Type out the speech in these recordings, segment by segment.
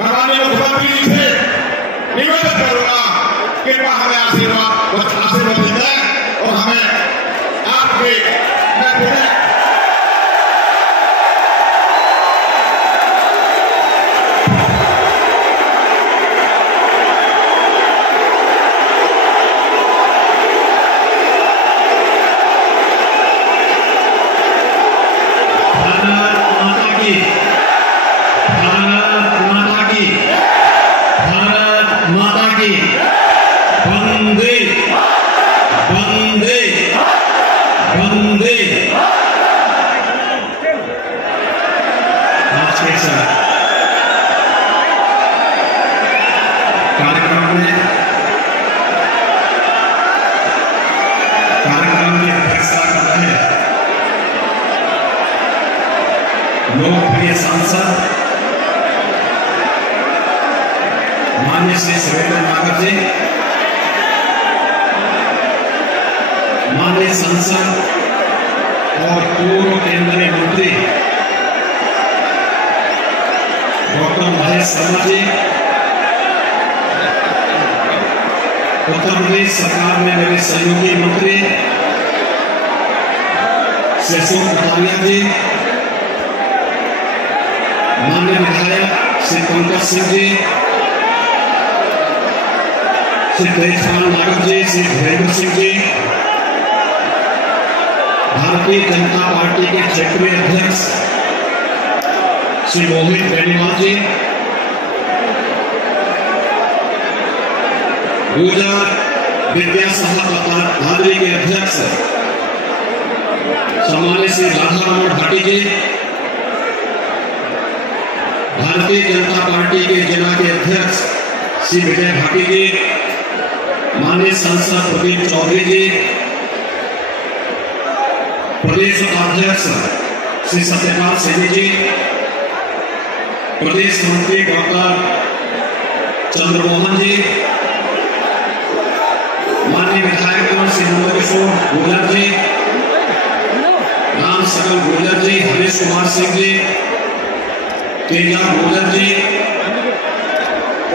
माननीय मुख्यमंत्री जी से निवेदन करूंगा कृपया हमें आशीर्वाद दें और हमें आपके लोकप्रिय सांसद माननीय श्री सुरेंद्र नागर जी, माननीय सांसद और पूर्व केंद्रीय मंत्री डॉक्टर महेश शर्मा जी, उत्तर प्रदेश सरकार में मेरे सहयोगी मंत्री श्री अशोक कटारिया जी, माननीय विधायक श्री पंकज सिंह जी, श्री तेजपाल नागर जी, श्री धीरेन्द्र सिंह जी, भारतीय जनता पार्टी के क्षेत्रीय अध्यक्ष श्री मोहित बेनीवाल जी, गुजरात विद्या सभा भादरी के अध्यक्ष सम्मानित श्री राधारमण भाटी जी, भारतीय जनता पार्टी के जिला के अध्यक्ष श्री विजय भाटी जी, माननीय सांसद प्रदीप चौधरी जी, प्रदेश उपाध्यक्ष श्री सत्यपाल सिंह जी, प्रदेश मंत्री डॉक्टर चंद्रमोहन जी, माननीय विधायक श्री नंदकिशोर गुर्जर जी, राम सकल गुर्जर जी, हरीश कुमार सिंह जी, तेजा गुर्जर जी,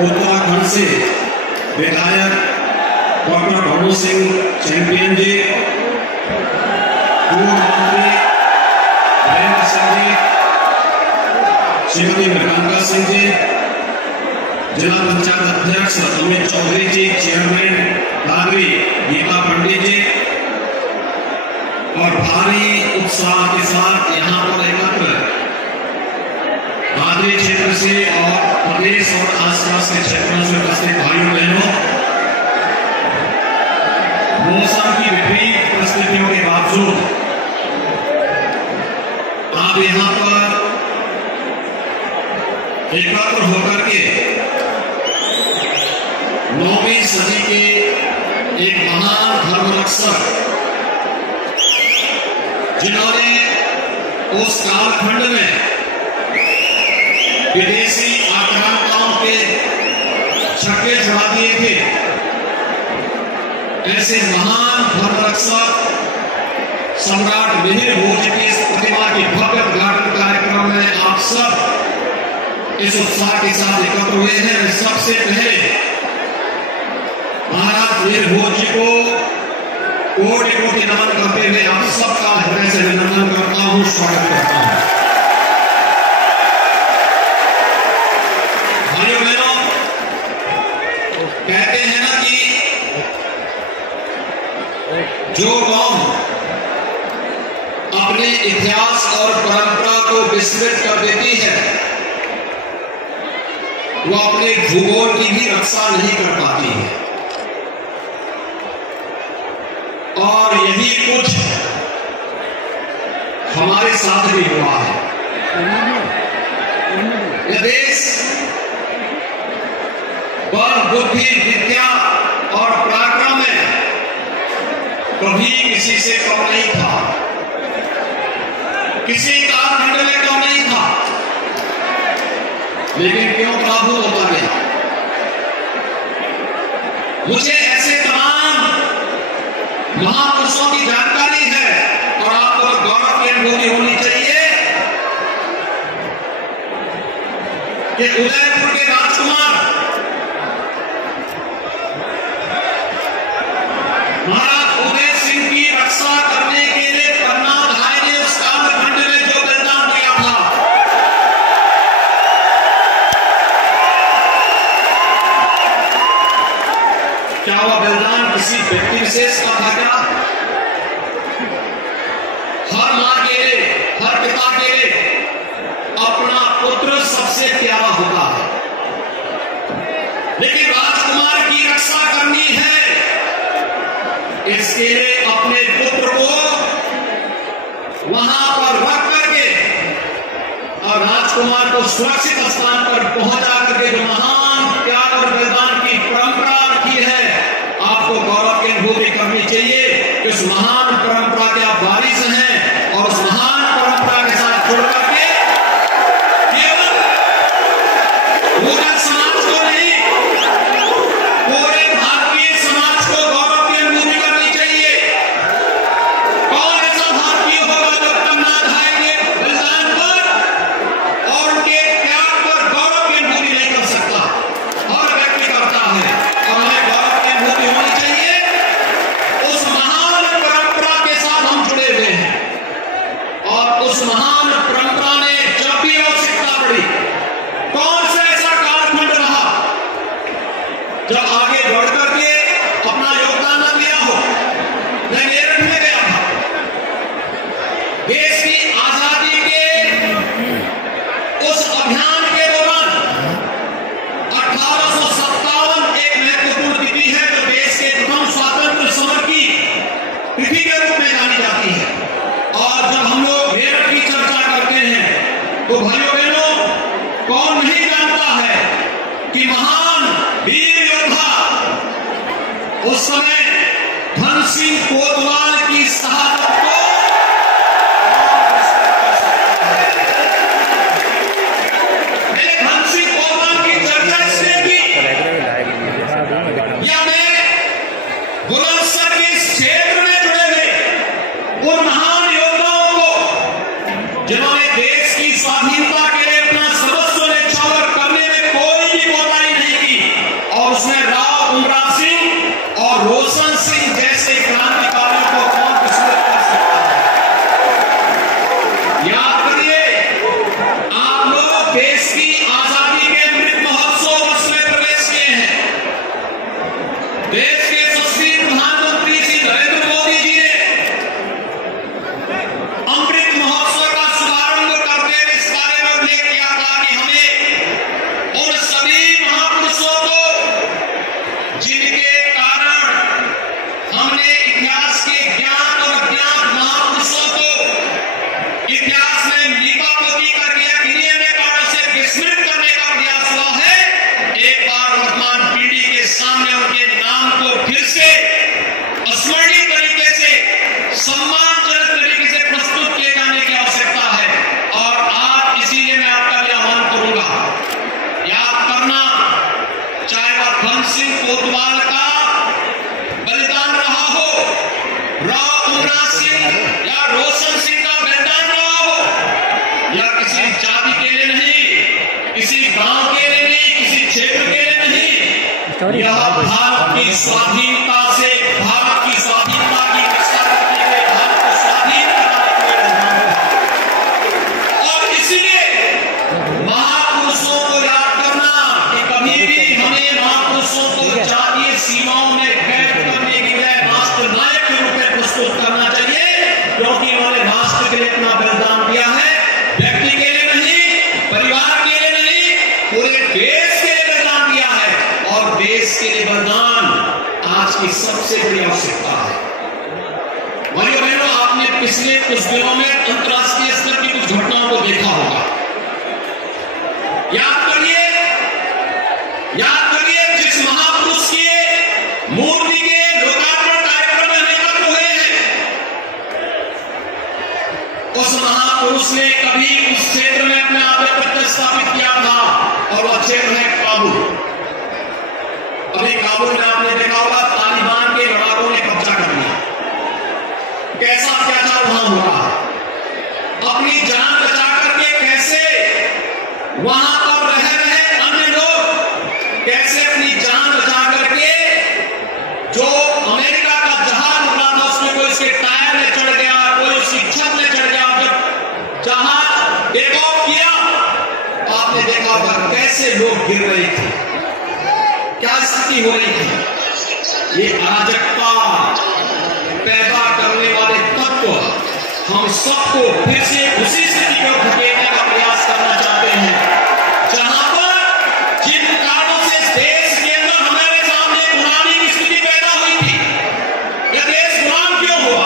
उत्तराखंड से विधायक डॉक्टर भनु सिंह चैंपियन जी, पूर्व मंत्री वीरेंद्र सिंह जी, श्रीमती मृगांका सिंह जी, जिला पंचायत अध्यक्ष अमित चौधरी जी, चेयरमैन नागरी गीता पंडित जी, और भारी उत्साह के साथ यहाँ पर एकत्र भादरी क्षेत्र से और प्रदेश और आसपास के क्षेत्रों से उपस्थित भाइयों बहनों, मौसम की विपरीत परिस्थितियों के बावजूद आप यहाँ पर एकत्र होकर के 9वीं सदी के एक महान धर्म रक्षक, जिन्होंने उस कालखंड में विदेशी आक्रामकों के छक्के छुड़ा दिए थे, ऐसे महान धर्म रक्षक सम्राट मिहिर भोज की इस प्रतिमा की भव्य उद्घाटन कार्यक्रम में आप सब इस उत्साह के साथ एकत्र हुए हैं। मैं सबसे पहले महाराज मिहिर भोज जी को कोटि कोटि नमन करते हुए आप सबका हृदय से अभिनंदन करता हूं, स्वागत करता हूं। भाइयों बहनों, कहते हैं ना कि जो कौम अपने इतिहास और परंपरा को विस्मृत कर देती है, वो अपने भूगोल की भी रक्षा नहीं कर पाती है। और यही कुछ हमारे साथ भी हुआ है। यह देश बल, बुद्धि, विद्या और पराक्रम में कभी किसी से कम नहीं था, किसी कालखंड में कम नहीं था, लेकिन क्यों काबू होता गया? मुझे ऐसे तमाम महापुरुषों की जानकारी है और आपको गौरव की अनुभूति होनी चाहिए कि उदयपुर के राजकुमार महाराज उदय सिंह की रक्षा करने के लिए पन्ना भाई ने उस कालखंड में जो बलिदान दिया था, क्या वह बलिदान किसी व्यक्ति विशेष का था क्या? हर मां के लिए, हर पिता के लिए अपना पुत्र सबसे प्यारा होता है, लेकिन राजकुमार की रक्षा करनी है, इसके लिए अपने पुत्र को वहां पर रख करके और राजकुमार को सुरक्षित स्थान पर पहुंचा करके जो महान त्याग और बलिदान की परंपरा रखी है, आपको गौरव की अनुभूति करनी चाहिए कि उस महान परंपरा के आप वारिस हैं और उस महान परंपरा के साथ जुड़ करके केवल मुगल समाज को नहीं, पूरे भारतीय समाज को गौरव की अनुभूति करनी चाहिए। कौन ऐसा भारतीय होगा जो पन्ना भाई के बलिदान पर और उनके त्याग पर गौरव की अनुभूति नहीं कर सकता? हर व्यक्ति करता है और हमें गौरव की अनुभूति होनी चाहिए। उस महान परंपरा के साथ हम जुड़े हुए हैं और उस महान परंपरा ने जब भी आवश्यकता पड़ी, कौन सा ऐसा कालखंड रहा जब आगे बढ़ करके अपना योगदान न दिया हो? मैं मेरठ में गया था, देश की आजादी के उस अभियान के दौरान 1857 एक महत्वपूर्ण तिथि है जो देश के प्रथम स्वातंत्र समर की तिथि के रूप में जानी जाती है। और जब हम लोग मेरठ की चर्चा करते हैं तो भाइयों बहनों, कौन नहीं जानता है कि महान वीर योद्धा उस समय धन सिंह कोतवाल की शहादत को मैंने धन सिंह कोतवाल की चर्चा इसलिए की या मैं बुलंदशहर के इस क्षेत्र में जुड़े हुए उन महान योद्धाओं को जिन्होंने देश की स्वाधीनता के लिए अपना सर्वस्व न्यौछावर करने में कोई भी कोताही नहीं की और उसमें राव उमरा सिंह और रोशन सिंह जैसे क्रांतिकारियों को कौन विस्मृत कर सकता है? याद करिए, आप लोग देश की आजादी के अमृत महोत्सव वर्ष में प्रवेश किए हैं। देश के यशस्वी प्रधानमंत्री श्री नरेंद्र मोदी जी ने अमृत महोत्सव का शुभारंभ करते हुए इस बारे में उल्लेख किया था कि हमें उन सभी महापुरुषों को जिनके कारण हमने इतिहास के ज्ञान और अज्ञात महापुरुषों को इतिहास में लीपापोती करके या गिने हुए कारणों से विस्मृत करने का प्रयास हुआ है, एक बार वर्तमान पीढ़ी के सामने उनके नाम को फिर से स्मरणीय तरीके से, सम्मानजनक तरीके से प्रस्तुत किए जाने की आवश्यकता है। और आज इसीलिए मैं आपका भी आह्वान करूंगा, याद करना, चाहे वह धन सिंह कोतवाल का बलिदान रहा हो, राव उमरा सिंह या रोशन सिंह का बलिदान रहा हो, या किसी जाति के लिए नहीं, किसी गांव के लिए नहीं, किसी क्षेत्र के लिए नहीं, यह भारत की स्वाधीनता से, भारत की स्वाधीनता की रक्षा करने के लिए, भारत को स्वाधीन कराने के लिए बलिदान हुआ। और इसीलिए महापुरुषों को याद करना कि कभी भी हमें महापुरुषों को जातीय सीमाओं में कैद करने की बजाय राष्ट्र नायक के रूप में प्रस्तुत करना चाहिए, क्योंकि उन्होंने राष्ट्र के लिए अपना बलिदान दिया है, व्यक्ति के लिए नहीं, परिवार के लिए नहीं, पूरे देश के लिए बलिदान दिया है। और देश के लिए बलिदान आज की सबसे बड़ी आवश्यकता है। भाइयों बहनों, आपने पिछले कुछ दिनों में अंतर्राष्ट्रीय स्तर की कुछ घटनाओं को देखा होगा। याद करिए, जिस महापुरुष की मूर्ति के लोकार्पण कार्यक्रम में हम एकत्र हुए हैं, उस महापुरुष ने कभी उस क्षेत्र में अपने आप को प्रतिष्ठापित किया था और वह क्षेत्र है काबुल। अभी काबुल में आपने देखा होगा तालिबान के लड़ाकों ने कब्जा कर लिया। कैसा अत्याचार वहां हो रहा है, अपनी जान बचा करके कैसे वहां पर रह रहे आपने देखा होगा कैसे लोग गिर रहे थे, क्या स्थिति हो रही थी। ये अराजकता पैदा करने वाले तत्व हम सबको फिर से उसी स्थिति को धकेलने का प्रयास करना चाहते हैं जहां पर जिन कारणों से देश के अंदर हमारे सामने गुलामी की स्थिति पैदा हुई थी। यह देश गुलाम क्यों हुआ?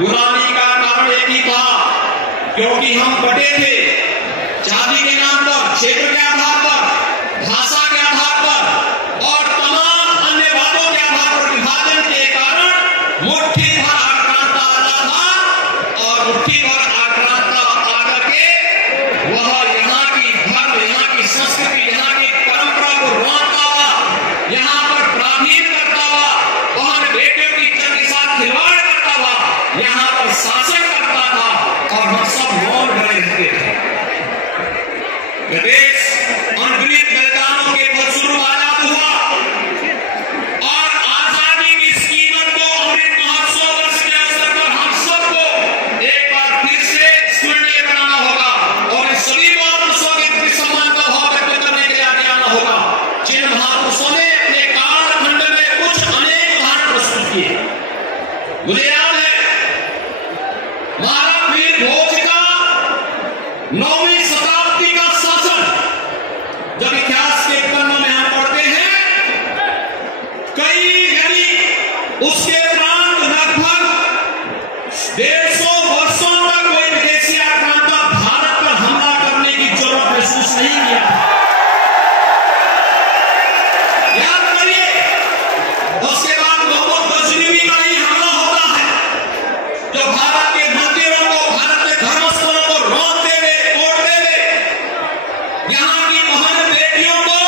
गुलामी का कारण एक ही था, क्योंकि हम बटे थे जाति के नाम पर, क्षेत्र के आधार पर, भाषा के आधार पर और तमाम अन्य बातों के आधार पर विभाजन के कारण मुट्ठी भर आक्रांता आता था और मुट्ठी भर आक्रांता आकर के वह यहाँ की धर्म, यहाँ की संस्कृति, यहाँ की परंपरा को रोकता हुआ, यहाँ पर प्राधीन करता हुआ, बहन बेटियों की इज्जत के साथ खिलवाड़ करता हुआ यहाँ पर शासन करता था और हम सब मौन बने रहते थे। देश अनगिनत बलिदानों के फलस्वरूप आजाद हुआ और आजादी की इस कीमत को अमृत महोत्सव वर्ष के अवसर पर हम सबको एक बार फिर से स्मरणीय बनाना होगा और इस सभी महापुरुषों के प्रति सम्मान का भाव व्यक्त करने के लिए आगे आना होगा, जिन महापुरुषों ने अपने कालखंड में कुछ अनेक उदाहरण प्रस्तुत किए। मुझे याद है महाराज वीर भोज का 9वीं शताब्दी का शासन, जब इतिहास के पन्नों में हम पढ़ते हैं, कई यानी उसके उपरांत लगभग 150 वर्षों तक कोई विदेशी आक्रांता भारत पर हमला करने की जरूरत महसूस नहीं किया। याद करिए, उसके बाद मोहम्मद गजनवी का ही हमला होता है, जो भारत के मंदिरों को, भारत के धर्मस्थलों को रोकते हुए, तोड़ते हुए, यहाँ की बहन बेटियों को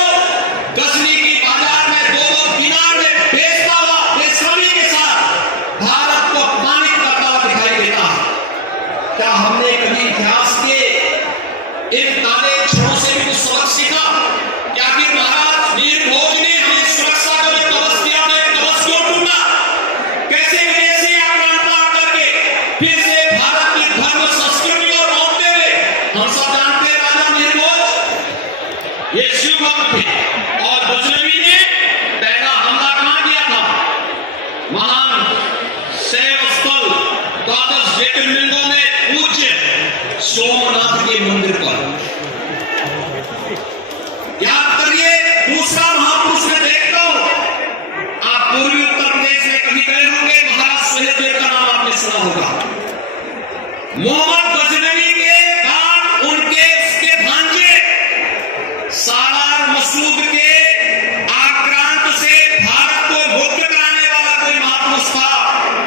गजनी की बाजार में 2-2 दिनार में बेचता हुआ बेशर्मी के साथ भारत को अपमानित करता हुआ दिखाई देता है। क्या हमने कभी इतिहास के इन काले क्षणों से भी कुछ सबक सीखा? क्या कि महाराज वीर भोज ने हमें सुरक्षा का जो कवच दिया, कवच क्यों टूटा? कैसे विदेशी आक्रांता आकर के फिर से भारत की धर्म संस्कृति को रोकते हुए, हम सब जानते हैं राजा वीर भोज ये शिव भक्त थे और गजनवी ने पहला हमला कहां किया था? महान शैव स्थल 12 ज्योतिर्लिंगों में पूज्य सोमनाथ के मंदिर पर। याद करिए, दूसरा महापुरुष में देखता हूं, आप पूर्वी उत्तर प्रदेश में कभी गए होंगे, महाराज सुहेलदेव का नाम आपने सुना होगा। मोहम्मद गजनवी के बाद उनके उसके भांजे सालार मसूद के आक्रांत से भारत को मुक्त कराने वाला कोई महापुरुष था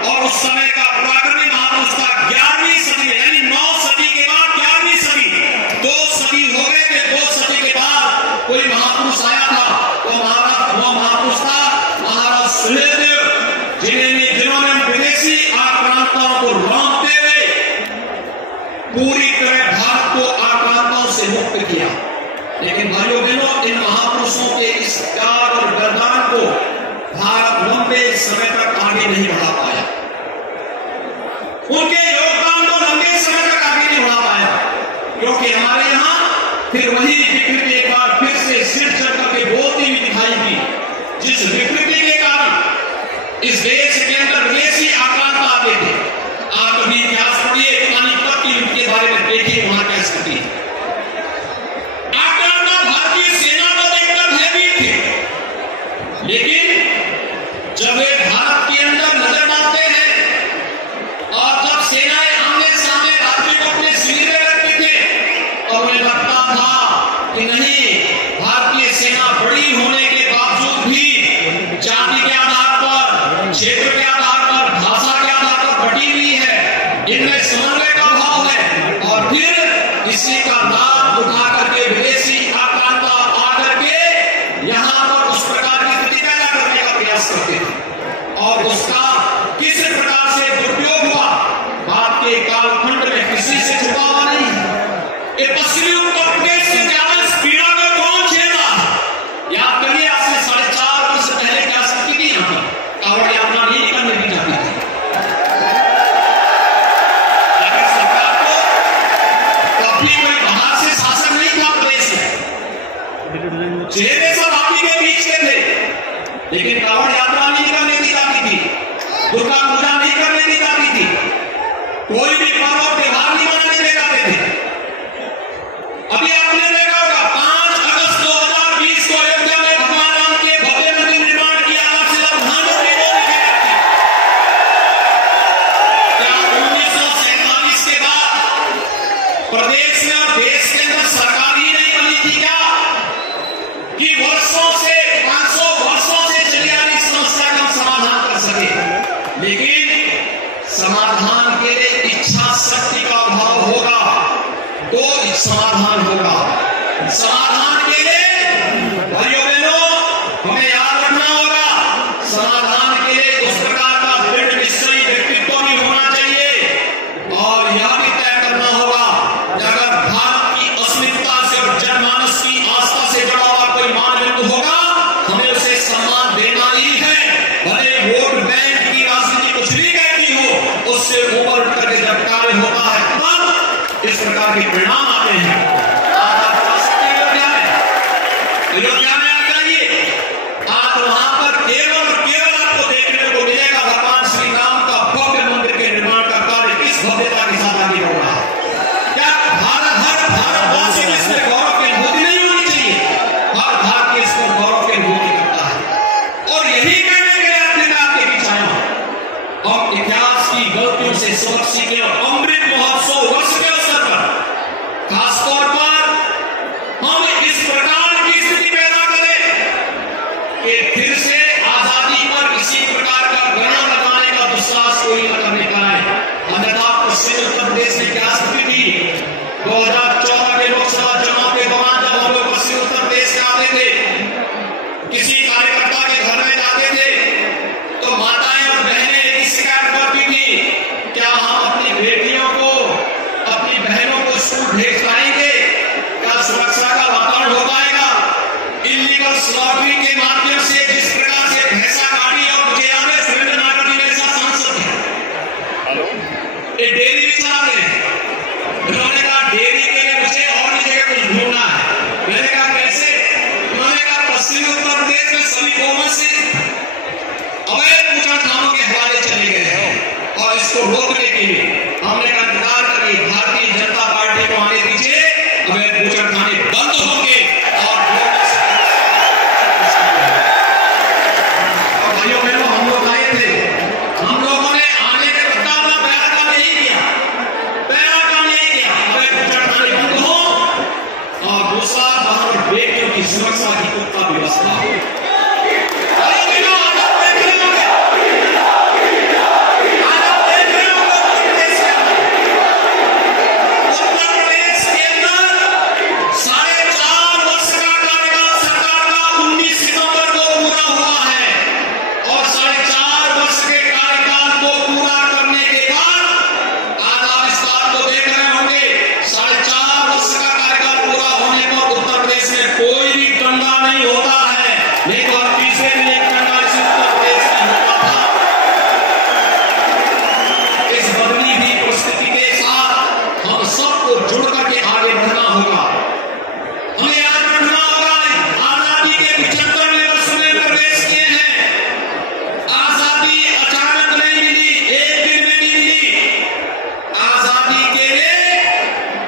और उस समय का पराक्रमी महापुरुष था। 11वीं सदी में, यानी 9 सदी के बाद 11वीं सदी, 2 सदी हो गए थे, 2 सदी के बाद कोई महापुरुष आया था। वो महापुरुष था महाराज सुहेलदेव, जिन्होंने विदेशी आक्रांताओं को रोकते हुए पूरी तरह भारत को आक्रांताओं से मुक्त किया। लेकिन भाइयों बहनों, इन महापुरुषों के इस त्याग और बलिदान को भारत लंबे समय तक आगे नहीं बढ़ा पाया। उनके योगदान को लंबे समय तक आगे नहीं बढ़ा पाया, क्योंकि हमारे यहाँ फिर वही विकृति एक बार फिर से सिर चढ़ करके बोलती हुई दिखाई दी, जिस विकृति के कारण इस देश के अंदर विदेशी आक्रांता आते थे। आप कभी इतिहास पढ़िए, पानीपत की युद्ध के बारे में देखिए, वहां क्या स्थिति है। आक्रांता भारतीय सेना को देखकर भयभीत थे, लेकिन जब वे भारत के अंदर नजर डालते हैं और जब सेनाएं आमने सामने राज्य को अपने शिविर में रखते थे, और उन्हें लगता था कि नहीं, भारतीय सेना बड़ी होने के बावजूद भी जाति के आधार पर, क्षेत्र के आधार पर, भाषा के आधार पर बटी हुई है, इनमें समन्वय का भाव है, और फिर इसी का लाभ उठा करके विदेशी आक्रांता आकर के यहाँ पर उस प्रकार की स्थिति पैदा करने का प्रयास करते थे। और उसका किस प्रकार से दुरुपयोग हुआ, बात के कालखंड में किसी से छुपा हुआ नहीं है। ये पश्चिमी उत्तर प्रदेश से ज्यादा पीड़ा चेहरे सब आप ही के बीच के थे, लेकिन कांवड़ यात्रा नहीं करने दी जाती थी, दुर्गा पूजा नहीं करने दी जाती थी, कोई भी पर्व और त्योहार नहीं मनाने दे जाते थे। अभी आपने देखा होगा 5 अगस्त 2020 को अयोध्या में भगवान राम के भव्य मंदिर निर्माण की आधारशिला प्रधानमंत्री मोदी की रखी। क्या 1947 के बाद प्रदेश में और देश के अंदर सरकार ही नहीं बनी थी क्या, कि वर्षों से 500 वर्षों से चली आ रही समस्या का समाधान कर सके? लेकिन समाधान के लिए इच्छा शक्ति का अभाव होगा तो समाधान होगा। समाधान के लिए भाइयों बहनों हमें याद रखना होगा, समाधान के लिए उस प्रकार का दृढ़ निश्चयी व्यक्तित्व भी होना चाहिए और यह भी तय करना होगा कि अगर भारत की अस्मिता से और जनमानस की आस्था से जुड़ा हुआ कोई मानदंड होगा, हमें उसे सम्मान देना ही है। भले वोट बैंक की राजनीति कुछ भी कहती हो, उससे ऊपर उठ करके जब कार्य होता है तब इस प्रकार के परिणाम आते हैं। आप बता सकते हैं अयोध्या में आ जाइए, आप वहां पर केवल और केवल आपको देखने को मिलेगा भगवान श्री राम का भव्य मंदिर के निर्माण का कार्य किस भव्यता के साथ आगे हो रहा है। क्या हर भारतवासी को इसमें गौरव की अनुभूति नहीं होनी चाहिए? हर भारतीय इसको गौरव की अनुभूति करता है और यही कहने के लिए अपने आपके बीच आया हूं। और इतिहास की गलतियों से सबक सीखे और अमृत महोत्सव वर्ष के अवसर पर खासतौर पर हम इस प्रकार की स्थिति पैदा करें कि फिर से आजादी पर किसी प्रकार का गणा लगाने का दुस्साहस कोई न करने का है। अन्यथा पश्चिम उत्तर प्रदेश में क्या स्थिति थी 2014 के लोकसभा चुनाव के दौरान जब हम लोग पश्चिम उत्तर प्रदेश में आते थे, किसी कार्यकर्ता के घर में जाते थे तो माताएं और बहनें एक शिकायत करती थी, क्या हम अपनी बेटियों को अपनी बहनों को स्कूल भेज पाएंगे? क्या सुरक्षा का वातावरण हो पाएगा? इलीगल स्लॉटरी के माध्यम से जिस प्रकार से भैंसा काटी और मुझे याद है सुरेंद्र नागर जी मेरे साथ सांसद है, एक डेयरी भी चलाते हैं। उन्होंने कहा डेयरी के लिए मुझे और भी जगह कुछ ढूंढना है। मैंने कहा कैसे? उन्होंने कहा पश्चिमी उत्तर प्रदेश में सभी गौवंश से अवैध पूजाखानों के हवाले चले गए हैं और इसको रोकने के लिए हमने कहा इंतजार करिए, भारतीय जनता पार्टी को आने दीजिए, अवैध पूजाखाने बंद होंगे और भाइयों बहनों हम लोग आए थे, हम लोगों ने आने के बाद अपना पहला काम यही किया, अवैध पूजाखाने बंद हो और दूसरा बाहर बेटियों की सुरक्षा की पुख्ता व्यवस्था हो।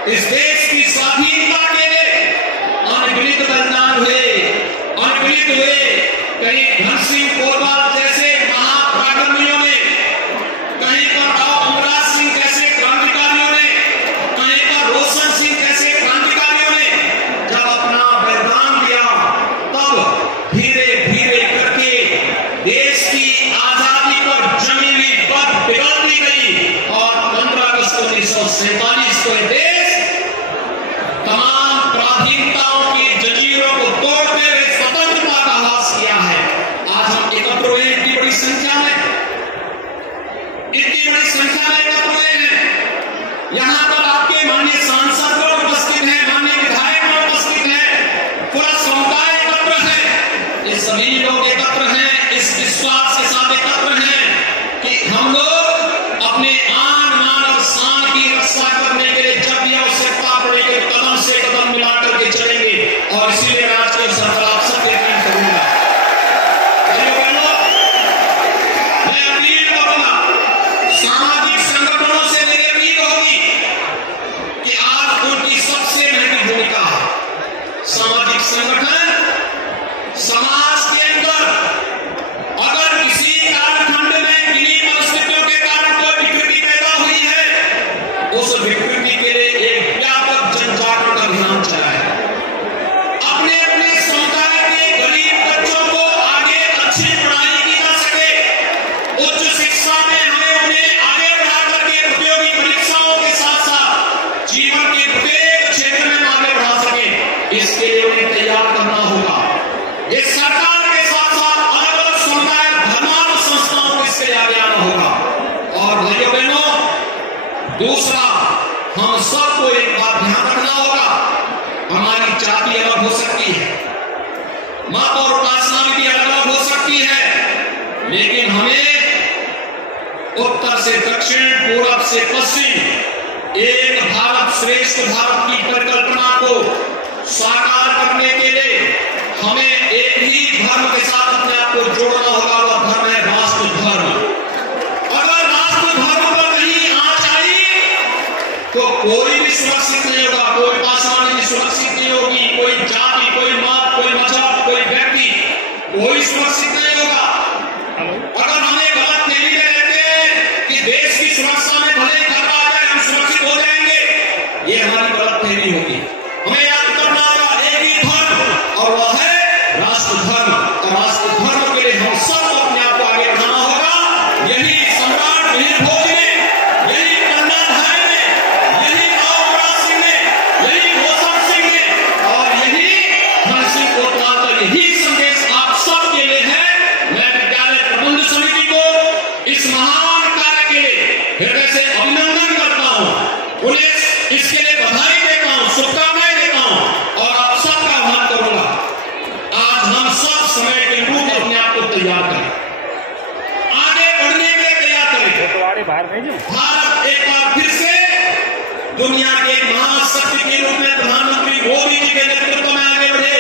इस देश की स्वाधीनता के लिए अनगिनत बलिदान हुए। कहीं धन सिंह कोलवाल जैसे महापराक्रमियों ने, कहीं पर राव अमराज सिंह जैसे क्रांतिकारियों ने, कहीं पर रोशन सिंह जैसे क्रांतिकारियों ने जब अपना बलिदान दिया तब धीरे धीरे करके देश की आजादी पर जमी हुई बात बिगड़ती गई और 15 अगस्त 1947 को देश तमाम प्राधीनताओं की जंजीरों को तोड़ते हुए स्वतंत्रता का आगाज किया है। आज हम एकत्र हुए इतनी बड़ी संख्या में एकत्र हुए हैं। यहां पर आपके माननीय सांसद लोग उपस्थित हैं, माननीय विधायक लोग उपस्थित हैं, पूरा समुदाय एकत्र है। ये सभी लोग एकत्र हैं, इस विश्वास के साथ एकत्र हैं कि हम लोग अपने आन मान और शान की रक्षा करने के लिए जब भी आवश्यकता पड़ेगी कदम से कदम मिला करके चलेंगे और इसीलिए राष्ट्रीय सरकार सामाजिक संगठन समाज के अंदर अगर किसी कालखंड में किन्हीं परिस्थितियों के कारण कोई विकृति पैदा हुई है, उस विकृति के लिए एक व्यापक जन जागरण अभियान चलाए। अपने अपने समुदाय के गरीब बच्चों को आगे अच्छी पढ़ाई की जा सके, उच्च शिक्षा में हमें उन्हें आगे बढ़ा करके प्रतियोगी परीक्षाओं के साथ साथ जीवन के प्रत्येक क्षेत्र में आगे बढ़ा सके, इसके लिए उन्हें तैयार करना होगा। ये सरकार के साथ साथ अलग अलग समुदाय धर्मांध संस्थाओं को इसके आगे आना होगा। और भाइयों बहनों, दूसरा, हम सबको एक बात ध्यान रखना होगा, हमारी जाति अलग हो सकती है, मत और उपासना भी अलग अलग हो सकती है, लेकिन हमें उत्तर से दक्षिण, पूरब से पश्चिम एक भारत श्रेष्ठ भारत की परिकल्पना को साकार करने के लिए हमें एक ही धर्म के साथ अपने आप को जोड़ना होगा। वह धर्म है राष्ट्र धर्म। अगर राष्ट्र धर्म पर कहीं आंच आई तो कोई भी सुरक्षित नहीं होगा, कोई उपासना भी सुरक्षित नहीं होगी, कोई जाति, कोई मत, कोई मजहब, कोई व्यक्ति, कोई सुरक्षित नहीं होगा। अगर हमें गलत फहमी में रहते हैं कि देश की सुरक्षा में भले ही खतरा आ जाए, हम सुरक्षित हो जाएंगे, ये हमारी गलत फहमी होगी। हमें याद करना होगा एक ही धर्म, और वह है राष्ट्र धर्म। और राष्ट्र धर्म के लिए हम सबको अपने आप को आगे बढ़ाना होगा। यही सम्राट मिहिर भोज ने, यही पन्ना धाय ने, यही राव बड़ा सिंह ने, यही भूषण सिंह ने और यही धन सिंह कोतवाल का यही संदेश आप सबके लिए है। मैं विद्यालय प्रबंध समिति को इस महान कार्य के लिए हृदय से अभिनंदन करता हूँ, उन्हें इसके लिए बधाई देता हूँ, शुभकामनाएं देता हूँ और आप सबका आह्वान करूंगा, आज हम सब समय के अनुरूप अपने आप को तैयार करें, आगे बढ़ने के लिए तैयार करें। भारत एक बार फिर से दुनिया के एक महाशक्ति के रूप में प्रधानमंत्री मोदी जी के नेतृत्व में आगे बढ़े।